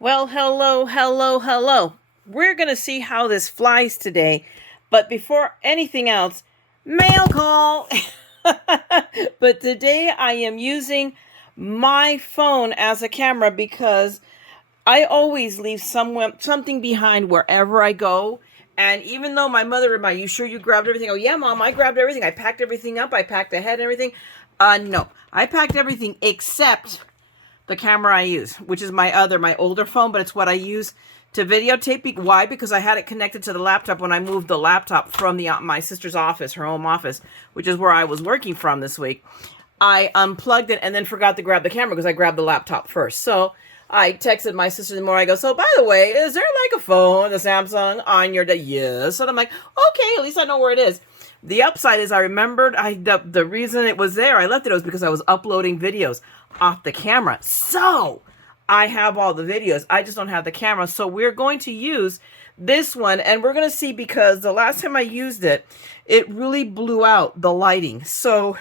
Well, hello, hello, hello. We're going to see how this flies today. But before anything else, mail call. But today I am using my phone as a camera because I always leave something behind wherever I go. And even though my mother, "Are you sure you grabbed everything?" "Oh, yeah, Mom, I grabbed everything. I packed everything up. I packed ahead and everything." No. I packed everything except the camera I use, which is my older phone, but it's what I use to videotape. Why? Because I had it connected to the laptop when I moved the laptop from my sister's office, her home office, which is where I was working from this week. I unplugged it and then forgot to grab the camera because I grabbed the laptop first. So I texted my sister in the morning. I go, "So by the way, is there like a phone, a Samsung on your day?" "Yes." And I'm like, "Okay, at least I know where it is." The upside is I remembered the reason it was there, I left it was because I was uploading videos off the camera. So I have all the videos. I just don't have the camera. So we're going to use this one, and we're going to see, because the last time I used it, it really blew out the lighting. So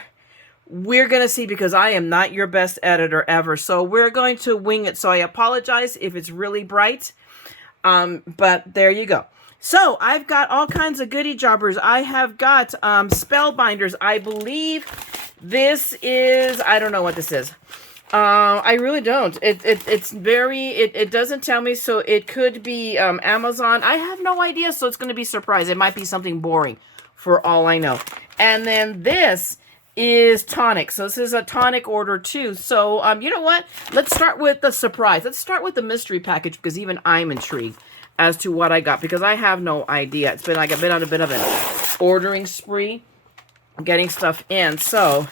we're going to see, because I am not your best editor ever. So we're going to wing it. So I apologize if it's really bright. But there you go. So I've got all kinds of goodie jobbers. I have got Spellbinders. I believe this is, I don't know what this is. I really don't. It doesn't tell me, so it could be Amazon. I have no idea, so it's going to be surprised. It might be something boring for all I know. And then this is tonic. So this is a tonic order too. So you know what? Let's start with the surprise. Let's start with the mystery package, because even I'm intrigued as to what I got, because I have no idea. It's been like I've been on a bit of an ordering spree, getting stuff in. So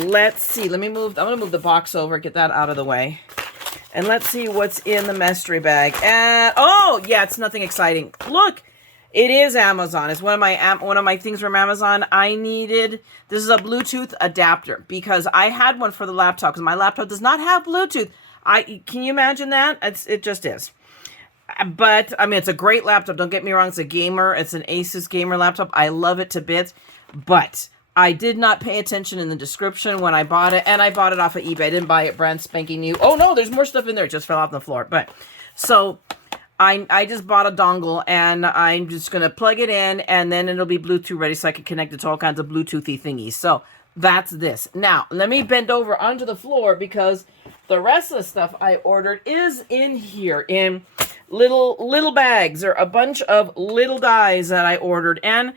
let's see. I'm going to move the box over, get that out of the way. And let's see what's in the mystery bag. And oh, yeah, it's nothing exciting. Look, it is Amazon. It's one of my things from Amazon. This is a Bluetooth adapter, because I had one for the laptop, because my laptop does not have Bluetooth. Can you imagine that? It just is. But I mean, it's a great laptop. Don't get me wrong. It's a gamer. It's an Asus gamer laptop. I love it to bits. But I did not pay attention in the description when I bought it, and I bought it off of eBay. I didn't buy it brand spanking new. Oh no, there's more stuff in there. It just fell off the floor. But so I just bought a dongle, and I'm just gonna plug it in, and then it'll be Bluetooth ready, so I can connect it to all kinds of Bluetoothy thingies. So that's this. Now let me bend over onto the floor, because the rest of the stuff I ordered is in here in little bags. There are a bunch of little dies that I ordered, and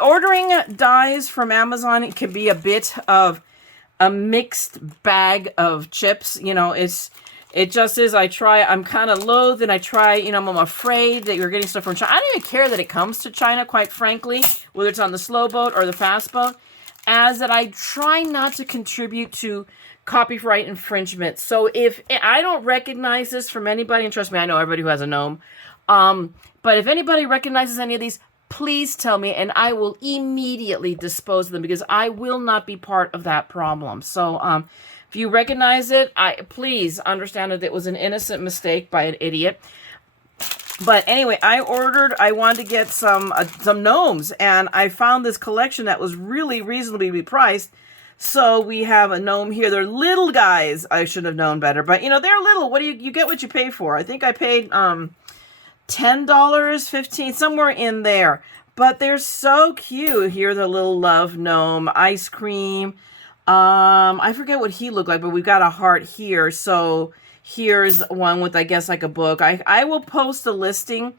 ordering dies from Amazon, it can be a bit of a mixed bag of chips. You know, it just is. I'm kind of loath, and I try, I'm afraid that you're getting stuff from China. I don't even care that it comes to China, quite frankly, whether it's on the slow boat or the fast boat, as that I try not to contribute to copyright infringement. So if I don't recognize this from anybody, and trust me, I know everybody who has a gnome, but if anybody recognizes any of these, please tell me, and I will immediately dispose of them, because I will not be part of that problem. So if you recognize it, please understand that it was an innocent mistake by an idiot. But anyway, I wanted to get some gnomes, and I found this collection that was really reasonably priced. So we have a gnome here. They're little guys. I should have known better, but they're little. What do you get what you pay for? I think I paid $10, $15, somewhere in there. But they're so cute. Here's a little love gnome, ice cream. I forget what he looked like, but we've got a heart here. So here's one with, I guess, like a book. I will post a listing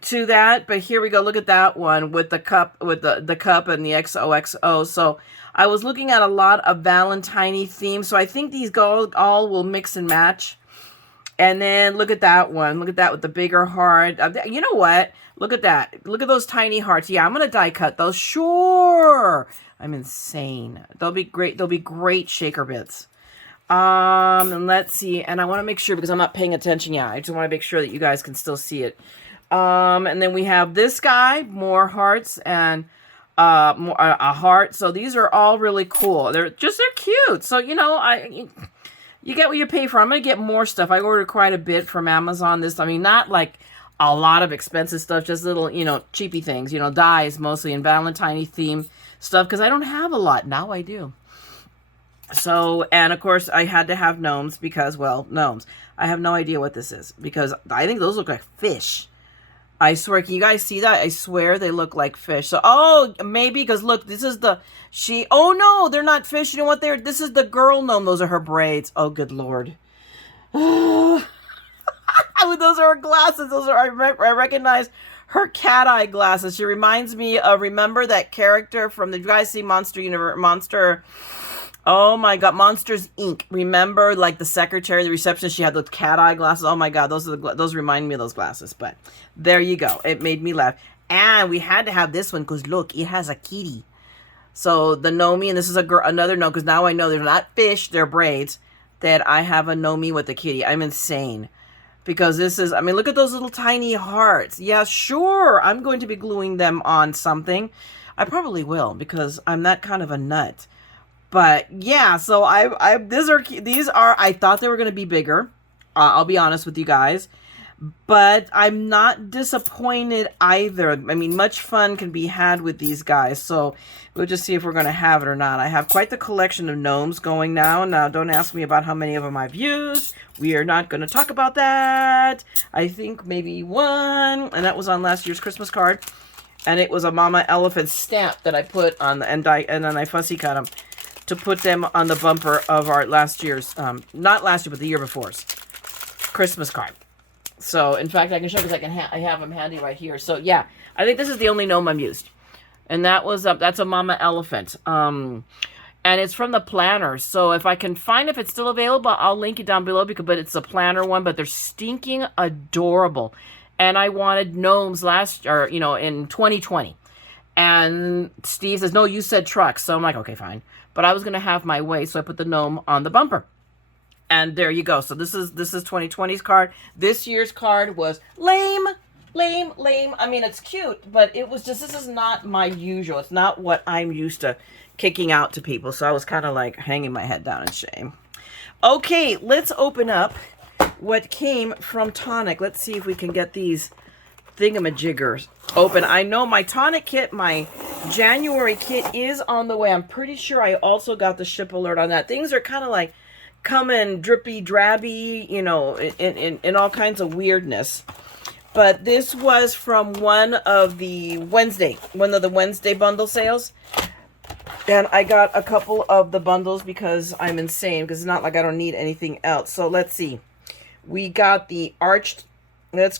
to that, but here we go. Look at that one with the cup, with the cup and the XOXO. So I was looking at a lot of Valentine themes, so I think these all will mix and match. And then look at that one. Look at that with the bigger heart. You know what? Look at that. Look at those tiny hearts. Yeah, I'm going to die cut those. Sure. I'm insane. They'll be great. They'll be great shaker bits. And let's see. And I want to make sure, because I'm not paying attention. Yeah, I just want to make sure that you guys can still see it. And then we have this guy, more hearts, and a heart. So these are all really cool. They're cute. So, you get what you pay for. I'm going to get more stuff. I ordered quite a bit from Amazon. Not like a lot of expensive stuff, just little, cheapy things, dies mostly, and Valentine theme stuff, because I don't have a lot. Now I do. So, and of course, I had to have gnomes because, well, gnomes. I have no idea what this is because I think those look like fish. I swear, can you guys see that? I swear they look like fish. So, oh, maybe because look, this is the, oh no, they're not fish. You know what? This is the girl gnome. Those are her braids. Oh, good Lord. Those are her glasses. I recognize her cat eye glasses. She reminds me of, remember that character from you guys see oh my God, Monsters Inc. Remember, like the secretary, the receptionist, she had those cat eye glasses. Oh my God, those remind me of those glasses. But there you go. It made me laugh. And we had to have this one because look, it has a kitty. So the Nomi, and this is another gnome, because now I know they're not fish, they're braids, that I have a Nomi with a kitty. I'm insane. Because this is, I mean, look at those little tiny hearts. Yeah, sure, I'm going to be gluing them on something. I probably will, because I'm that kind of a nut. But yeah, so these are, I thought they were going to be bigger. I'll be honest with you guys. But I'm not disappointed either. I mean, much fun can be had with these guys. So we'll just see if we're going to have it or not. I have quite the collection of gnomes going now. Now, don't ask me about how many of them I've used. We are not going to talk about that. I think maybe one. And that was on last year's Christmas card. And it was a Mama Elephant stamp that I put on, and then I fussy cut them to put them on the bumper of our last year's, not last year, but the year before's Christmas card. So, in fact, I can show because I have them handy right here. So, yeah, I think this is the only gnome I've used. And that's a Mama Elephant. And it's from the planner. So, if I can find if it's still available, I'll link it down below. But it's a planner one, but they're stinking adorable. And I wanted gnomes in 2020. And Steve says, no, you said trucks. So I'm like, okay, fine. But I was going to have my way, so I put the gnome on the bumper. And there you go. So this is 2020's card. This year's card was lame. I mean, it's cute, but it was just, this is not my usual. It's not what I'm used to kicking out to people. So I was kind of like hanging my head down in shame. Okay, let's open up what came from Tonic. Let's see if we can get these thingamajiggers open. I know my Tonic kit, my January kit is on the way. I'm pretty sure I also got the ship alert on that. Things are kind of like coming drippy, drabby, you know, in all kinds of weirdness. But this was from one of the Wednesday bundle sales. And I got a couple of the bundles because I'm insane, because it's not like I don't need anything else. So let's see. We got the arched. Let's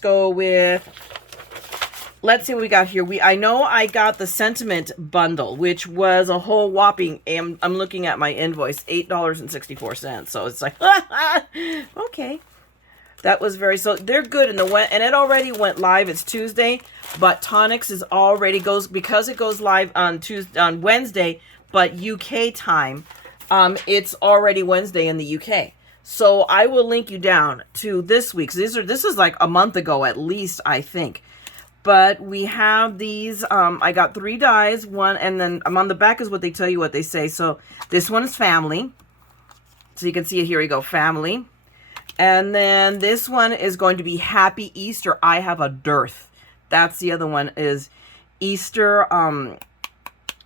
see what we got here. I know I got the sentiment bundle, which was a whole whopping, I'm looking at my invoice, $8.64. So it's like, okay. That was so they're good. And it already went live. It's Tuesday, but Tonics is already because it goes live on Wednesday, but UK time, it's already Wednesday in the UK. So I will link you down to this week's. This is like a month ago at least, I think. But we have these, I got 3 dies, one, and then on the back is what they tell you what they say. So this one is family. So you can see it here, you go, family. And then this one is going to be Happy Easter. I have a dearth. That's the other one is Easter,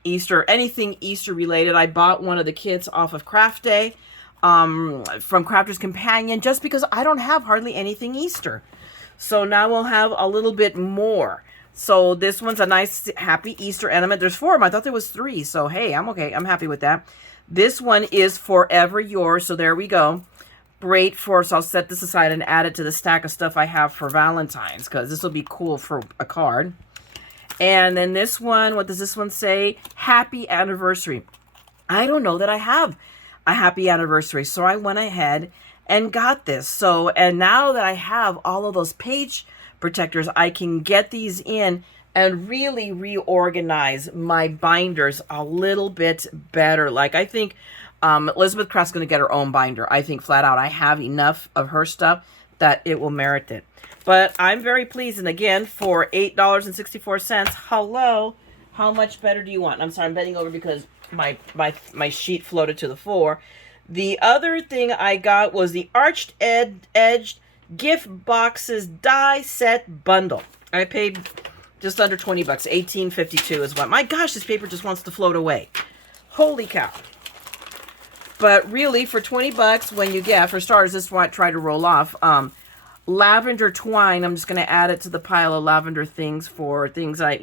anything Easter related. I bought one of the kits off of Craft Day, from Crafter's Companion, just because I don't have hardly anything Easter. So now we'll have a little bit more. So this one's a nice Happy Easter element. There's 4 of them. I thought there was 3. So hey, I'm okay. I'm happy with that. This one is Forever Yours. So there we go. Great so I'll set this aside and add it to the stack of stuff I have for Valentine's, because this will be cool for a card. And then this one, what does this one say? Happy Anniversary. I don't know that I have a Happy Anniversary, so I went ahead and got this. So, and now that I have all of those page protectors, I can get these in and really reorganize my binders a little bit better. Like, I think Elizabeth Craft's going to get her own binder. I think flat out I have enough of her stuff that it will merit it. But I'm very pleased. And again, for $8.64, hello, how much better do you want? I'm sorry, I'm bending over because my sheet floated to the floor. The other thing I got was the Edged Gift Boxes Die Set Bundle. I paid just under 20 bucks. $18.52 is what. My gosh, this paper just wants to float away. Holy cow. But really, for 20 bucks, when you get, for starters, this is what I try to roll off. Lavender twine. I'm just going to add it to the pile of lavender things for things I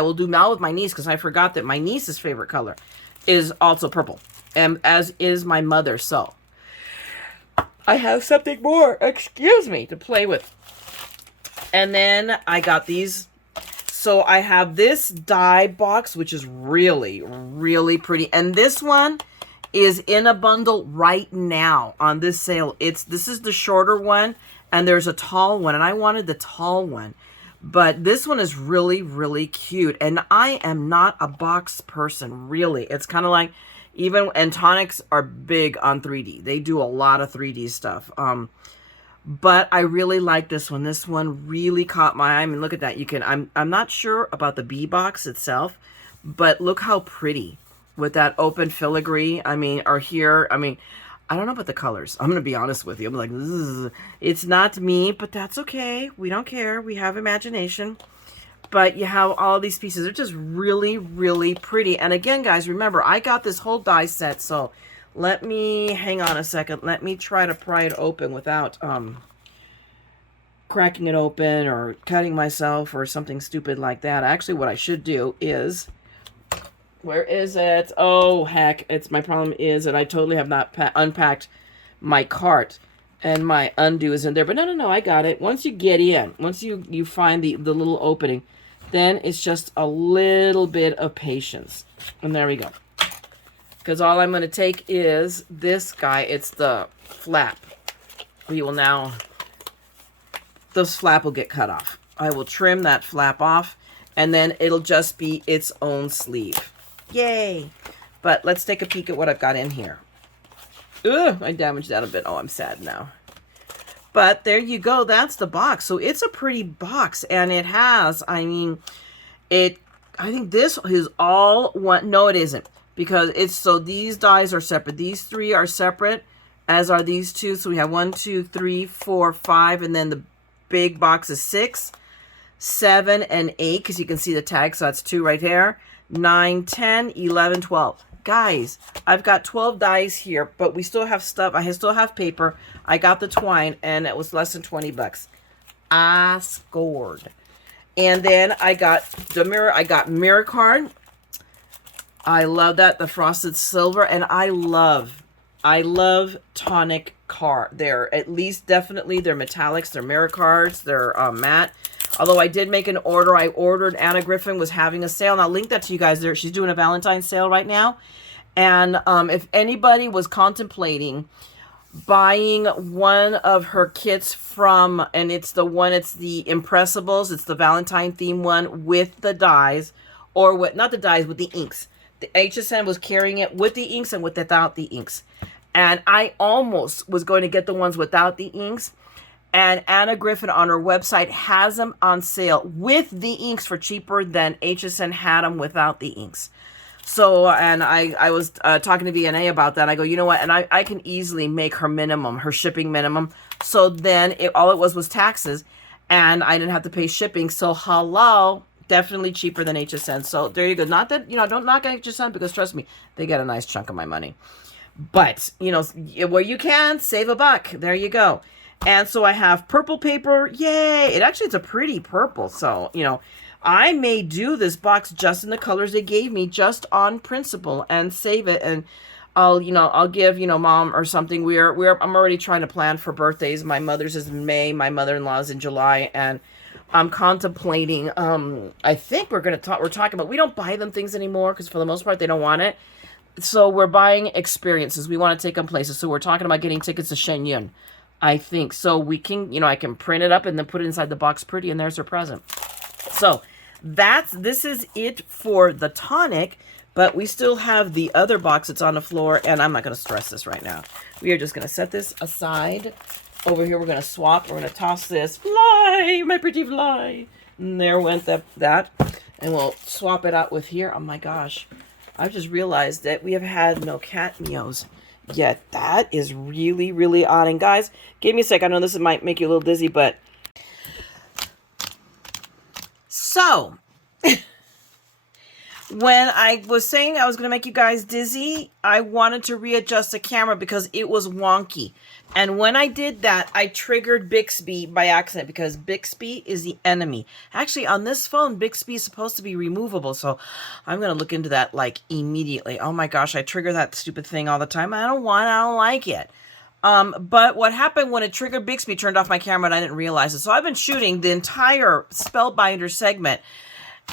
will do now with my niece, because I forgot that my niece's favorite color is also purple, and as is my mother. So I have something more, excuse me, to play with. And then I got these. So I have this die box, which is really, really pretty. And this one is in a bundle right now on this sale. This is the shorter one, and there's a tall one, and I wanted the tall one. But this one is really, really cute. And I am not a box person, really. It's kind of like, and Tonics are big on 3D. They do a lot of 3D stuff. But I really like this one. This one really caught my eye. I mean, look at that. I'm not sure about the bee box itself, but look how pretty with that open filigree. I mean, or here. I mean, I don't know about the colors. I'm going to be honest with you. I'm like, ugh. It's not me, but that's okay. We don't care. We have imagination. But you have all these pieces. They're just really, really pretty. And again, guys, remember, I got this whole die set, so let me, hang on a second. Let me try to pry it open without cracking it open or cutting myself or something stupid like that. Actually, what I should do is, where is it? Oh, heck. My problem is that I totally have not unpacked my cart, and my undo is in there. But no, I got it. Once you get in, once you find the little opening, then it's just a little bit of patience. And there we go. Because all I'm going to take is this guy. It's the flap. This flap will get cut off. I will trim that flap off, and then it'll just be its own sleeve. Yay! But let's take a peek at what I've got in here. Ugh, I damaged that a bit. Oh, I'm sad now. But there you go. That's the box. So it's a pretty box, and it has, I think this is all one. No, it isn't. Because these dies are separate. These 3 are separate, as are these 2. So we have 1, 2, 3, 4, 5, and then the big box is 6, 7, and 8, because you can see the tag. So that's 2 right here. 9, 10, 11, 12. Guys, I've got 12 dies here, but we still have stuff. I still have paper. I got the twine, and it was less than 20 bucks. I scored. And then I got the mirror. I got mirror card. I love that, the frosted silver, and I love tonic card. They're at least definitely, they're metallics, they're mirror cards, they're matte. Although I did make an order. I ordered, Anna Griffin was having a sale, and I'll link that to you guys there. She's doing a Valentine's sale right now. And if anybody was contemplating buying one of her kits from, and it's the Impressibles, it's the Valentine theme one with the dies, or what, not the dies, with the inks. The HSN was carrying it with the inks and without the inks. And I almost was going to get the ones without the inks. And Anna Griffin on her website has them on sale with the inks for cheaper than HSN had them without the inks. So, and I was talking to VNA about that. I go, you know what? And I can easily make her shipping minimum. So then all it was taxes. And I didn't have to pay shipping. So hello. Definitely cheaper than HSN. So there you go. Not that, don't knock HSN, because trust me, they get a nice chunk of my money. But, where you can, save a buck. There you go. And so I have purple paper. Yay! It's a pretty purple. So, I may do this box just in the colors they gave me, just on principle, and save it. And I'll give, mom or something. I'm already trying to plan for birthdays. My mother's is in May. My mother-in-law's in July. And I'm contemplating, I think we're talking about, we don't buy them things anymore because for the most part they don't want it. So we're buying experiences. We want to take them places. So we're talking about getting tickets to Shenyun, I think. So we can, I can print it up and then put it inside the box pretty, and there's her present. So this is it for the tonic, but we still have the other box that's on the floor, and I'm not going to stress this right now. We are just going to set this aside. Over here, we're going to swap. We're going to toss this. Fly, my pretty fly. And there went that. And we'll swap it out with here. Oh my gosh. I just realized that we have had no cat meows yet. That is really, really odd. And guys, give me a sec. I know this might make you a little dizzy, but... So, When I was saying I was going to make you guys dizzy, I wanted to readjust the camera because it was wonky. And when I did that, I triggered Bixby by accident because Bixby is the enemy. Actually, on this phone, Bixby is supposed to be removable, so I'm going to look into that like immediately. Oh my gosh, I trigger that stupid thing all the time. I don't like it. But what happened when it triggered Bixby, turned off my camera and I didn't realize it. So I've been shooting the entire Spellbinder segment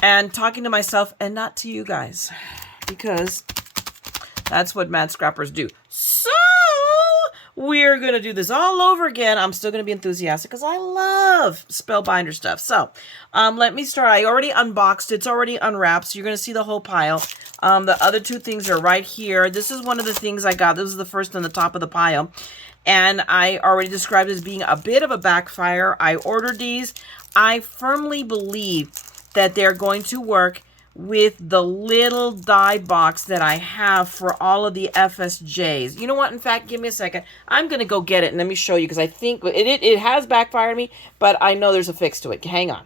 and talking to myself and not to you guys, because that's what mad scrappers do. So we're going to do this all over again. I'm still going to be enthusiastic because I love Spellbinder stuff. So let me start. I already unboxed. It's already unwrapped. So you're going to see the whole pile. The other two things are right here. This is one of the things I got. This is the first on the top of the pile. And I already described it as being a bit of a backfire. I ordered these. I firmly believe that they're going to work with the little die box that I have for all of the FSJs. You know what? In fact, give me a second. I'm going to go get it and let me show you, because I think it has backfired me, but I know there's a fix to it. Hang on.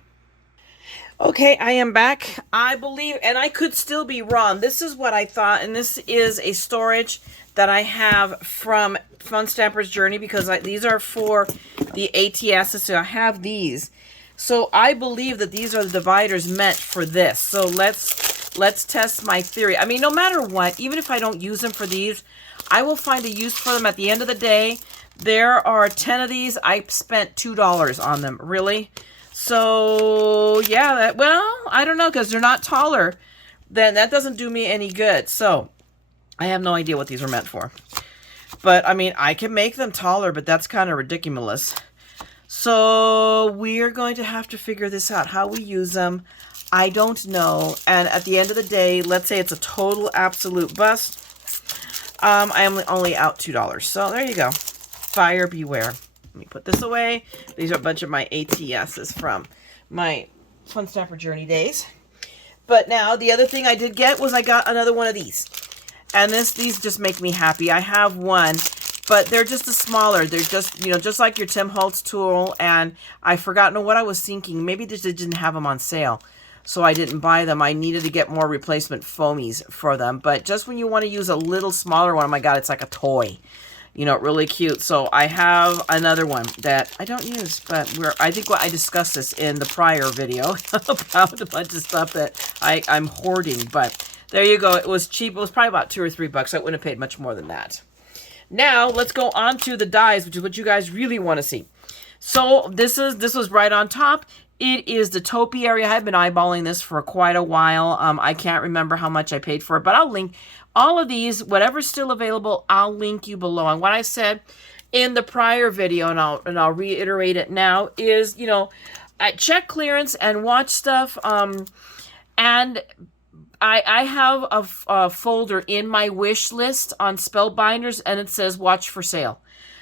Okay, I am back. I believe, and I could still be wrong. This is what I thought, and this is a storage that I have from Fun Stamper's Journey, because these are for the ATSs, so I have these. So I believe that these are the dividers meant for this. So let's test my theory. I mean, no matter what, even if I don't use them for these, I will find a use for them at the end of the day. There are 10 of these. I spent $2 on them. Really? So yeah, well, I don't know, because they're not taller. Then that doesn't do me any good. So I have no idea what these are meant for. But I mean, I can make them taller, but that's kind of ridiculous. So we're going to have to figure this out, how we use them. I don't know. And at the end of the day, let's say it's a total absolute bust. I am only out $2. So there you go. Buyer beware. Let me put this away. These are a bunch of my ATSs from my Fun Stamper Journey days. But now the other thing I did get was I got another one of these. And these just make me happy. I have one. But they're just a smaller. They're just, you know, just like your Tim Holtz tool. And I forgot what I was thinking. Maybe they just didn't have them on sale, so I didn't buy them. I needed to get more replacement foamies for them. But just when you want to use a little smaller one, oh my God, it's like a toy. You know, really cute. So I have another one that I don't use, but I think I discussed this in the prior video about a bunch of stuff that I'm hoarding. But there you go. It was cheap. It was probably about $2 or $3. I wouldn't have paid much more than that. Now, let's go on to the dies, which is what you guys really want to see. So, this was right on top. It is the Topiary. I've been eyeballing this for quite a while. I can't remember how much I paid for it, but I'll link all of these. Whatever's still available, I'll link you below. And what I said in the prior video, and I'll reiterate it now, is, you know, check clearance and watch stuff. And I have a folder in my wish list on Spellbinders, and it says watch for sale.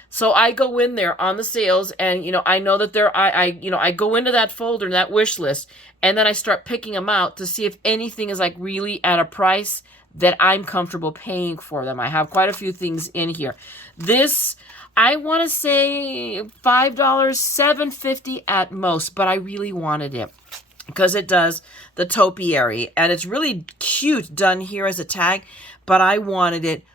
So I go in there on the sales, and, you know, I know that I go into that folder, that wish list, and then I start picking them out to see if anything is like really at a price that I'm comfortable paying for them. I have quite a few things in here. This, I want to say $5, $7.50 at most, but I really wanted it because it does the topiary, and it's really cute done here as a tag, but I wanted it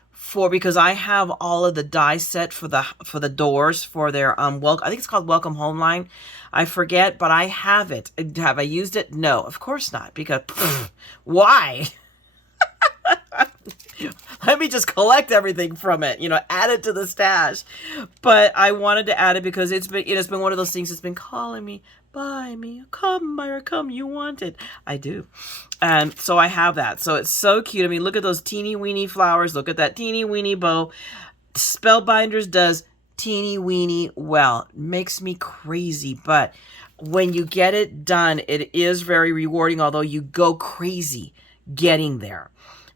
because I have all of the die set for the doors for their I think it's called Welcome Home line. I forget, but I have it. Have I used it? No, of course not, because why? Let me just collect everything from it, you know, add it to the stash. But I wanted to add it because it's been one of those things that's been calling me. Buy me, come, Myra, come, you want it. I do. And so I have that. So it's so cute. I mean, look at those teeny weeny flowers. Look at that teeny weeny bow. Spellbinders does teeny weeny well. It makes me crazy. But when you get it done, it is very rewarding, although you go crazy getting there.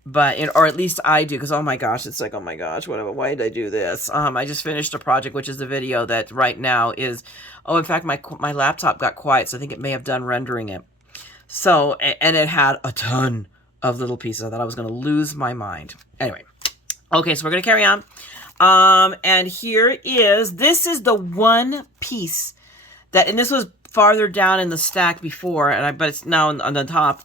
But, or at least I do, because, oh my gosh, it's like, oh my gosh, why did I do this? I just finished a project, which is the video that right now is, in fact, my laptop got quiet, so I think it may have done rendering it. So, and it had a ton of little pieces. I thought I was going to lose my mind. Anyway, okay, so we're going to carry on. And this is the one piece that, and this was farther down in the stack before, but it's now on the top.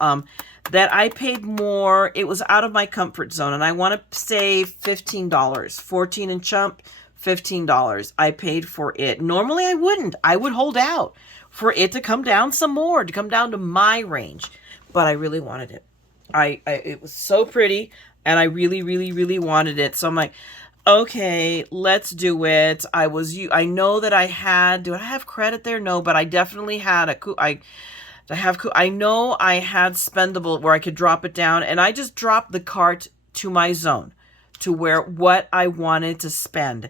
that I paid more. It was out of my comfort zone, and I want to say $15. 14 and chump, $15. I paid for it. Normally I wouldn't. I would hold out for it to come down some more, to come down to my range. But I really wanted it. It was so pretty, and I really, really, really wanted it. So I'm like, okay, let's do it. I know that I had, do I have credit there? No, but I definitely had I know I had spendable where I could drop it down, and I just dropped the cart to my zone, to what I wanted to spend.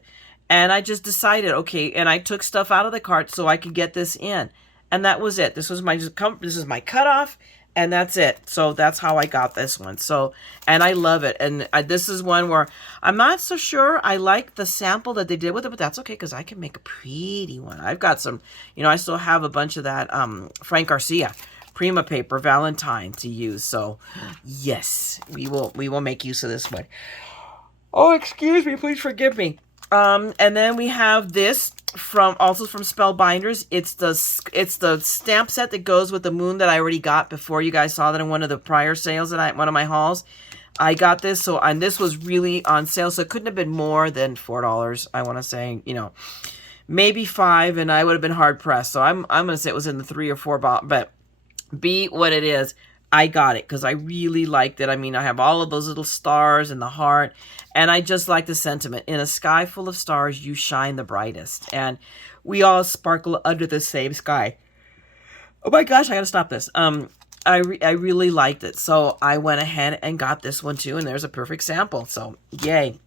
And I just decided, okay, and I took stuff out of the cart so I could get this in. And that was it. This is my cutoff, and that's it. So that's how I got this one. So, and I love it. And this is one where I'm not so sure I like the sample that they did with it, but that's okay, because I can make a pretty one. I've got some, I still have a bunch of that Frank Garcia Prima paper Valentine to use. So yes, we will make use of this one. Oh, excuse me, please forgive me. And then we have this also from Spellbinders. It's the stamp set that goes with the moon that I already got before. You guys saw that in one of the prior sales one of my hauls. I got this, and this was really on sale, so it couldn't have been more than $4. I want to say, maybe $5, and I would have been hard pressed. So I'm gonna say it was in the $3 or $4, but be what it is, I got it because I really liked it. I mean, I have all of those little stars and the heart, and I just like the sentiment. In a sky full of stars, you shine the brightest, and we all sparkle under the same sky. Oh my gosh, I gotta stop this. I really liked it, so I went ahead and got this one too, and there's a perfect sample. So yay!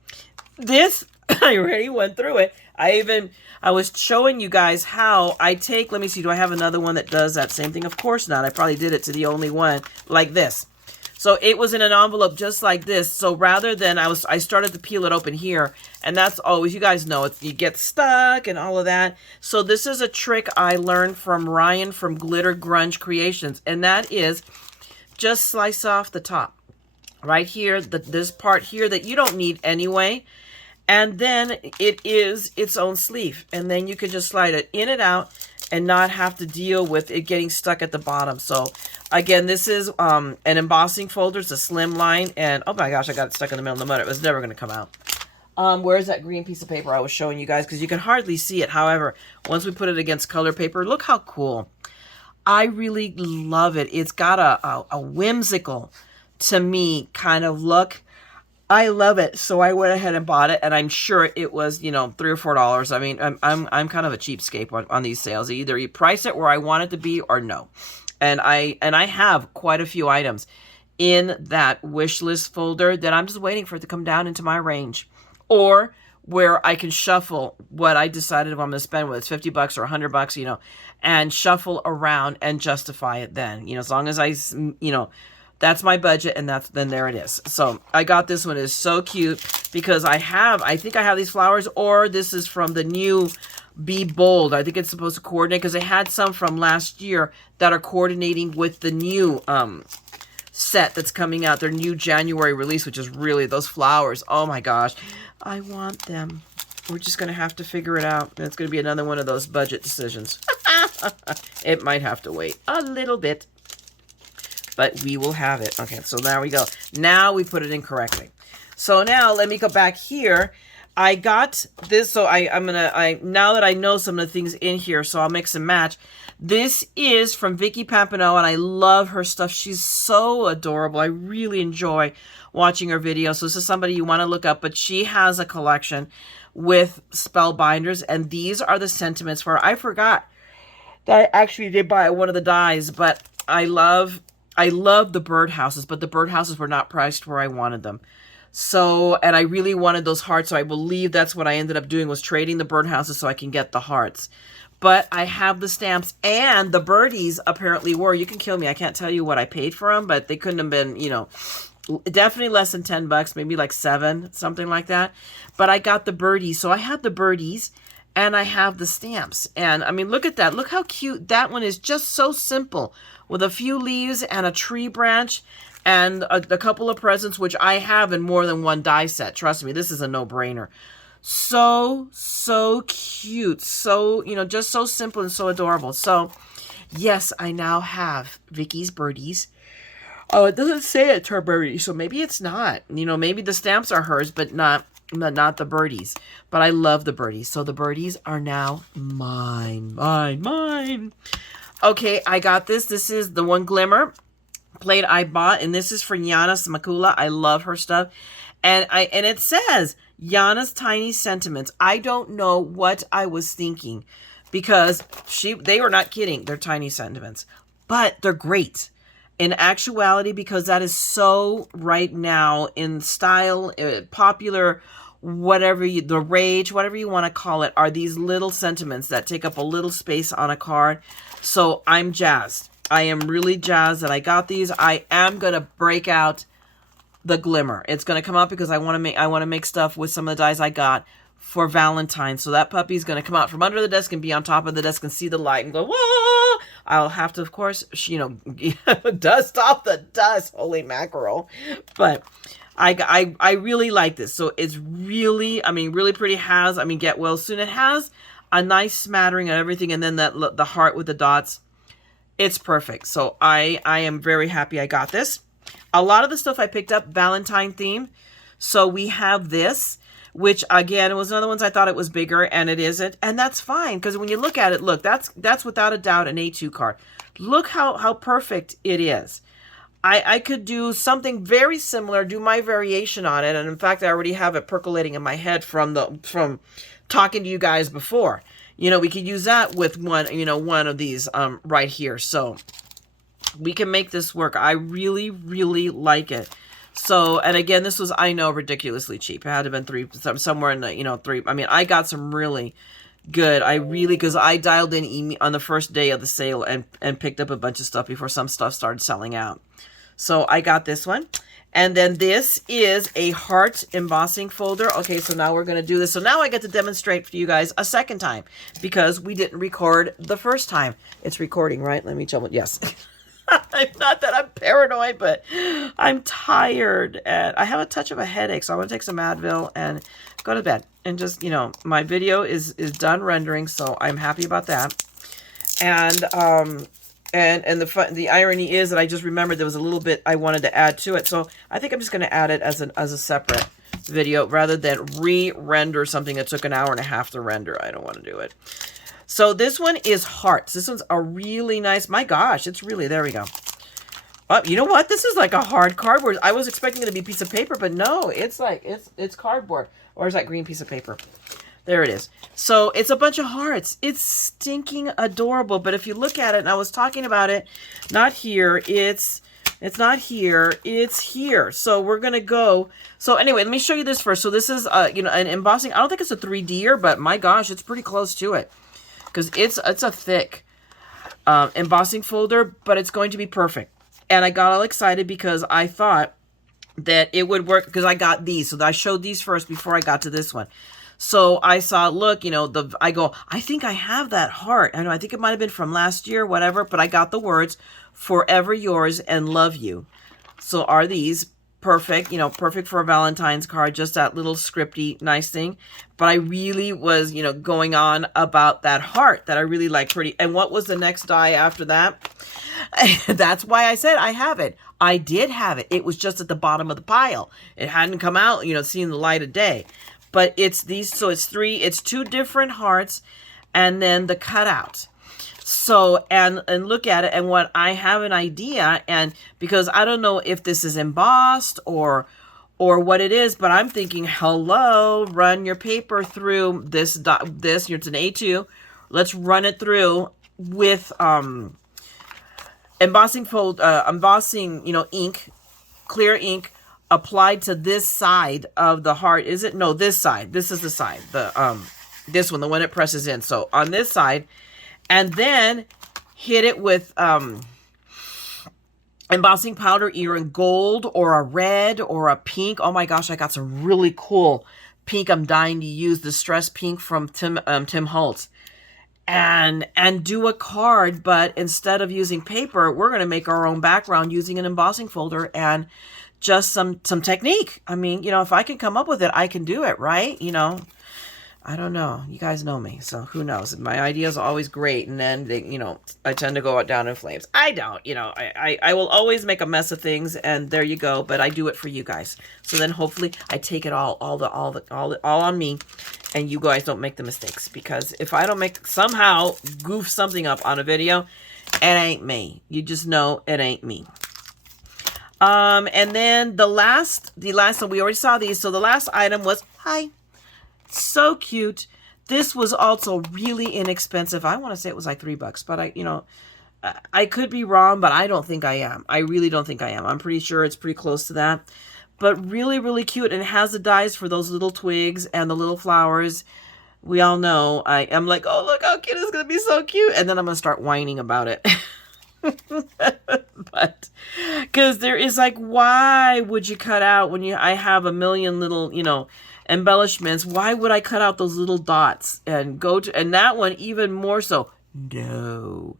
This I already went through it. I was showing you guys how I take, let me see, do I have another one that does that same thing? Of course not. I probably did it to the only one like this. So it was in an envelope just like this. So rather than, I started to peel it open here, and that's always, you guys know, you get stuck and all of that. So this is a trick I learned from Ryan from Glitter Grunge Creations, and that is just slice off the top right here, this part here that you don't need anyway. And then it is its own sleeve. And then you can just slide it in and out and not have to deal with it getting stuck at the bottom. So again, this is an embossing folder. It's a Slimline. And oh my gosh, I got it stuck in the middle of the mud. It was never going to come out. Where's that green piece of paper I was showing you guys? Because you can hardly see it. However, once we put it against color paper, look how cool. I really love it. It's got a whimsical, to me, kind of look. I love it, so I went ahead and bought it, and I'm sure it was, $3 or $4. I mean, I'm kind of a cheapskate on these sales. Either you price it where I want it to be, or no. And I have quite a few items in that wish list folder that I'm just waiting for it to come down into my range, or where I can shuffle what I decided if I'm going to spend, whether it's $50 or $100, and shuffle around and justify it. Then, as long as I, that's my budget, and then there it is. So I got this one. It's so cute because I think I have these flowers, or this is from the new Be Bold. I think it's supposed to coordinate because they had some from last year that are coordinating with the new set that's coming out, their new January release, which is really those flowers. Oh my gosh, I want them. We're just going to have to figure it out. It's going to be another one of those budget decisions. It might have to wait a little bit, but we will have it. Okay, so there we go. Now we put it in correctly. So now let me go back here. I got this, so now that I know some of the things in here, so I'll mix and match. This is from Vicky Papaioannou, and I love her stuff. She's so adorable. I really enjoy watching her videos. So this is somebody you want to look up, but she has a collection with Spellbinders, and these are the sentiments for her. I forgot that I actually did buy one of the dies, but I love the birdhouses, but the birdhouses were not priced where I wanted them. So, and I really wanted those hearts, so I believe that's what I ended up doing, was trading the birdhouses so I can get the hearts. But I have the stamps, and the birdies apparently were, you can kill me, I can't tell you what I paid for them, but they couldn't have been, definitely less than $10, maybe like $7, something like that. But I got the birdies, so I have the birdies, and I have the stamps. And I mean, look at that. Look how cute that one is. Just so simple, with a few leaves and a tree branch and a couple of presents, which I have in more than one die set. Trust me, this is a no-brainer. So cute. So, just so simple and so adorable. So, yes, I now have Vicky's birdies. Oh, it doesn't say a Topiary, so maybe it's not. You know, maybe the stamps are hers, but not the birdies. But I love the birdies. So the birdies are now mine. Mine. Okay, I got this. This is the one Glimmer plate I bought, and this is for Yana Smakula. I love her stuff. And it says Yana's Tiny Sentiments. I don't know what I was thinking, because they were not kidding. They're tiny sentiments, but they're great in actuality, because that is so right now in style, popular, the rage, whatever you want to call it, are these little sentiments that take up a little space on a card. So I'm jazzed. I am really jazzed that I got these. I am going to break out the Glimmer. It's going to come out because I want to make stuff with some of the dies I got for Valentine's. So that puppy's going to come out from under the desk and be on top of the desk and see the light and go, whoa! I'll have to, of course, you know, dust off the dust. Holy mackerel. But I really like this. So it's really, I mean, really pretty. Get well soon. It has a nice smattering of everything. And then the heart with the dots. It's perfect. So I am very happy I got this. A lot of the stuff I picked up, Valentine theme. So we have this, which again, it was another ones I thought it was bigger, and it isn't. And that's fine, because when you look at it, look, that's without a doubt an A2 card. Look how perfect it is. I could do something very similar, do my variation on it. And in fact, I already have it percolating in my head from talking to you guys before. You know, we could use that with one of these right here. So we can make this work. I really, really like it. So, and again, this was, I know, ridiculously cheap. It had to have been somewhere in the, three. I mean, I got some really good. Because I dialed in on the first day of the sale and picked up a bunch of stuff before some stuff started selling out. So I got this one. And then this is a heart embossing folder. Okay, so now we're going to do this. So now I get to demonstrate for you guys a second time, because we didn't record the first time. It's recording, right? Let me double. Yes. Not that I'm paranoid, but I'm tired and I have a touch of a headache. So I want to take some Advil and go to bed. And just, my video is done rendering. So I'm happy about that. And the irony is that I just remembered there was a little bit I wanted to add to it. So I think I'm just going to add it as a separate video rather than re-render something that took an hour and a half to render. I don't want to do it. So this one is hearts. This one's a really nice, my gosh, it's really, there we go. Oh, you know what? This is like a hard cardboard. I was expecting it to be a piece of paper, but no, it's like, it's cardboard. Or is that green piece of paper? There it is. So it's a bunch of hearts. It's stinking adorable. But if you look at it, and I was talking about it, not here, it's not here, it's here. So we're going to go. So anyway, let me show you this first. So this is, an embossing. I don't think it's a 3D'er, but my gosh, it's pretty close to it. Because it's a thick embossing folder, but it's going to be perfect. And I got all excited because I thought that it would work, because I got these. So I showed these first before I got to this one. So I saw, look, I think I have that heart. I think it might have been from last year, whatever, but I got the words, forever yours and love you. So are these perfect, perfect for a Valentine's card, just that little scripty, nice thing. But I really was, going on about that heart that I really like pretty. And what was the next die after that? That's why I said I have it. I did have it. It was just at the bottom of the pile. It hadn't come out, seeing the light of day. But it's these, so it's two different hearts and then the cutout. So, and look at it, and what I have an idea, and because I don't know if this is embossed or what it is, but I'm thinking, hello, run your paper through this, it's an A2. Let's run it through with embossing ink, clear ink, applied to this side of the heart. Is it? No, this side. This is the side. This one, the one it presses in. So on this side, and then hit it with embossing powder, either in gold or a red or a pink. Oh my gosh, I got some really cool pink. I'm dying to use the Stress Pink from Tim Holtz. And do a card, but instead of using paper, we're going to make our own background using an embossing folder and just some technique. I mean, if I can come up with it, I can do it, right? I don't know. You guys know me, so who knows? My ideas are always great, and then they, I tend to go down in flames. I don't, I will always make a mess of things, and there you go. But I do it for you guys. So then hopefully I take it all on me, and you guys don't make the mistakes. Because if I don't somehow goof something up on a video, it ain't me. You just know it ain't me. And then the last one, we already saw these. So the last item was, hi. So cute. This was also really inexpensive. I want to say it was like $3, but I could be wrong, but I don't think I am. I really don't think I am. I'm pretty sure it's pretty close to that. But really, really cute. And it has the dies for those little twigs and the little flowers. We all know I am like, oh, look how cute. It's going to be so cute. And then I'm going to start whining about it. But because there is like, why would you cut out when I have a million little, embellishments? Why would I cut out those little dots and and that one even more so? No.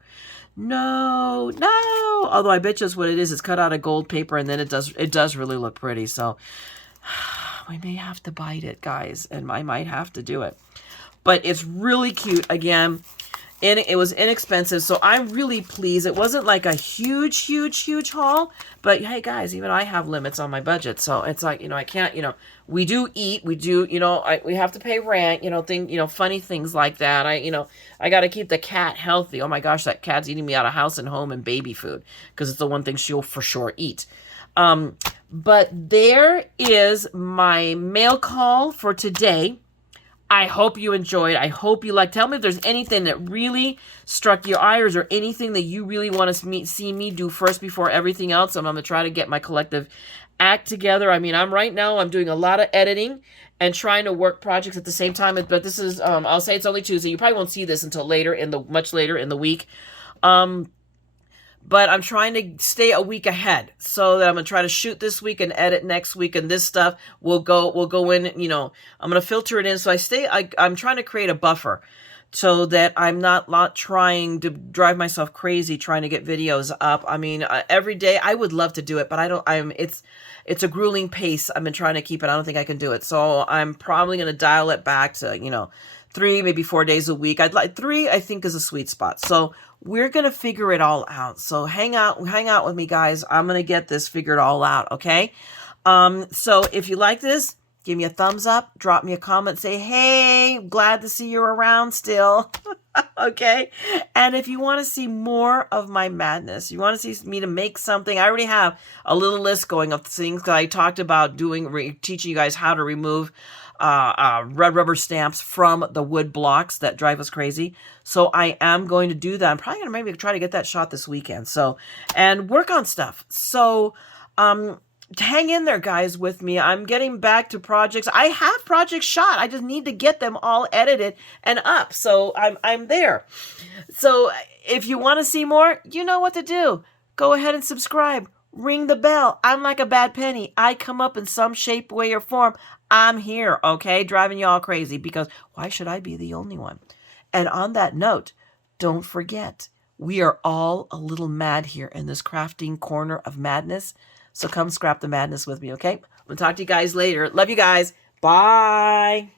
Although I bet you that's what it is. It's cut out of gold paper, and then it does really look pretty. So we may have to bite it, guys, and I might have to do it. But it's really cute. Again, and it was inexpensive, so I'm really pleased. It wasn't like a huge haul, but hey, guys, even I have limits on my budget, so it's like, I can't, we do eat, we do, we have to pay rent, funny things like that. I got to keep the cat healthy. Oh my gosh, that cat's eating me out of house and home and baby food, because it's the one thing she'll for sure eat. But there is my mail call for today. I hope you enjoyed. I hope you liked. Tell me if there's anything that really struck your eye, or anything that you really want to see me do first before everything else. And I'm going to try to get my collective act together. I mean, I'm doing a lot of editing and trying to work projects at the same time. But this is, I'll say it's only Tuesday. You probably won't see this until much later in the week. But I'm trying to stay a week ahead, so that I'm going to try to shoot this week and edit next week. And this stuff will go in, I'm going to filter it in. So I'm trying to create a buffer so that I'm not trying to drive myself crazy trying to get videos up. I mean, every day I would love to do it, but it's a grueling pace. I've been trying to keep it. I don't think I can do it. So I'm probably going to dial it back to, 3, maybe 4 days a week. 3, I think, is a sweet spot. So we're going to figure it all out. So hang out with me, guys. I'm going to get this figured all out. Okay. So if you like this, give me a thumbs up, drop me a comment, say, hey, glad to see you're around still. Okay. And if you want to see more of my madness, you want to see me to make something, I already have a little list going of things that I talked about teaching you guys how to remove red rubber stamps from the wood blocks that drive us crazy. So I am going to do that. I'm probably going to maybe try to get that shot this weekend. So, and work on stuff. So, hang in there, guys, with me. I'm getting back to projects. I have projects shot. I just need to get them all edited and up. So I'm there. So if you want to see more, you know what to do. Go ahead and subscribe. Ring the bell. I'm like a bad penny. I come up in some shape, way, or form. I'm here, okay? Driving you all crazy, because why should I be the only one? And on that note, don't forget, we are all a little mad here in this crafting corner of madness. So come scrap the madness with me, okay? I'm going to talk to you guys later. Love you guys. Bye.